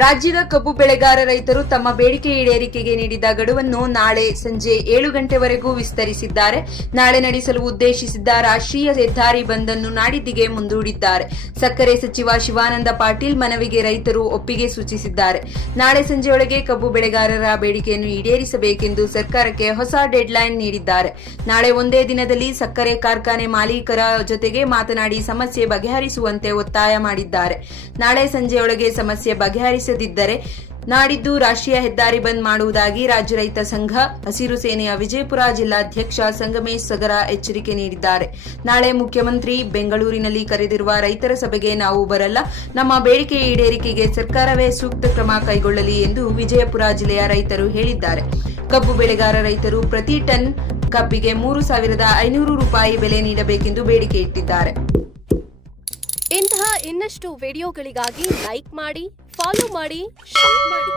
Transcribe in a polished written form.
ರಾಜ್ಯದ ಕಬ್ಬು ಬೆಳೆಗಾರ ರೈತರು ತಮ್ಮ ಬೇಡಿಕೆ ಈಡೇರಿಕೆಗೆ ನೀಡಿದ ಗಡುವನ್ನು ನಾಳೆ ಸಂಜೆ 7 ಗಂಟೆವರೆಗೂ ವಿಸ್ತರಿಸಿದ್ದಾರೆ. ನಾಳೆ ನಡೆಸಲು ಉದ್ದೇಶಿಸಿದ್ದ ರಾಷ್ಟ್ರೀಯ ಹೆದ್ದಾರಿ ಬಂದ್ ಅನ್ನು ನಾಡಿದ್ದಿಗೆ ಮುಂದೂಡಿದ್ದಾರೆ. ಸಕ್ಕರೆ ಸಚಿವ ಶಿವಾನಂದ ಪಾಟೀಲ್ ಮನವಿಗೆ ರೈತರು ಒಪ್ಪಿಗೆ ಸೂಚಿಸಿದ್ದಾರೆ. ನಾಳೆ ಸಂಜೆಯೊಳಗೆ ಕಬ್ಬು ಬೆಳೆಗಾರರ ಬೇಡಿಕೆಯನ್ನು ಈಡೇರಿಸಬೇಕೆಂದು ಸರ್ಕಾರಕ್ಕೆ ಹೊಸ ಡೆಡ್ಲೈನ್ ನೀಡಿದ್ದಾರೆ. ನಾಳೆ ಒಂದೇ ದಿನದಲ್ಲಿ ಸಕ್ಕರೆ ಕಾರ್ಖಾನೆ ಮಾಲೀಕರ ಜೊತೆಗೆ ಮಾತನಾಡಿ ಸಮಸ್ಯೆ ಬಗೆಹರಿಸುವಂತೆ ಒತ್ತಾಯ ಮಾಡಿದ್ದಾರೆ. ನಾಳೆ ಸಂಜೆಯೊಳಗೆ ಸಮಸ್ಯೆ ಬಗೆಹರಿಸದಿದ್ದರೆ ನಾಡಿದ್ದು ರಾಷ್ಟ್ರೀಯ ಹೆದ್ದಾರಿ ಬಂದ್ ಮಾಡುವುದಾಗಿ ರಾಜ್ಯ ರೈತ ಸಂಘ, ಹಸಿರು ಸೇನೆಯ ವಿಜಯಪುರ ಜಿಲ್ಲಾಧ್ಯಕ್ಷ ಸಂಗಮೇಶ್ ಸಗರ ಎಚ್ಚರಿಕೆ ನೀಡಿದ್ದಾರೆ. ನಾಳೆ ಮುಖ್ಯಮಂತ್ರಿ ಬೆಂಗಳೂರಿನಲ್ಲಿ ಕರೆದಿರುವ ರೈತರ ಸಭೆಗೆ ನಾವು ಬರಲ್ಲ, ನಮ್ಮ ಬೇಡಿಕೆ ಈಡೇರಿಕೆಗೆ ಸರ್ಕಾರವೇ ಸೂಕ್ತ ಕ್ರಮ ಕೈಗೊಳ್ಳಲಿ ಎಂದು ವಿಜಯಪುರ ಜಿಲ್ಲೆಯ ರೈತರು ಹೇಳಿದ್ದಾರೆ. ಕಬ್ಬು ಬೆಳೆಗಾರ ರೈತರು ಪ್ರತಿ ಟನ್ ಕಬ್ಬಿಗೆ 3,500 ರೂಪಾಯಿ ಬೆಲೆ ನೀಡಬೇಕೆಂದು ಬೇಡಿಕೆ ಇಟ್ಟಿದ್ದಾರೆ. ಇಂತಹ ಇನ್ನಷ್ಟು ವಿಡಿಯೋಗಳಿಗಾಗಿ ಲೈಕ್ ಮಾಡಿ, ಫಾಲೋ ಮಾಡಿ, ಶೇರ್ ಮಾಡಿ.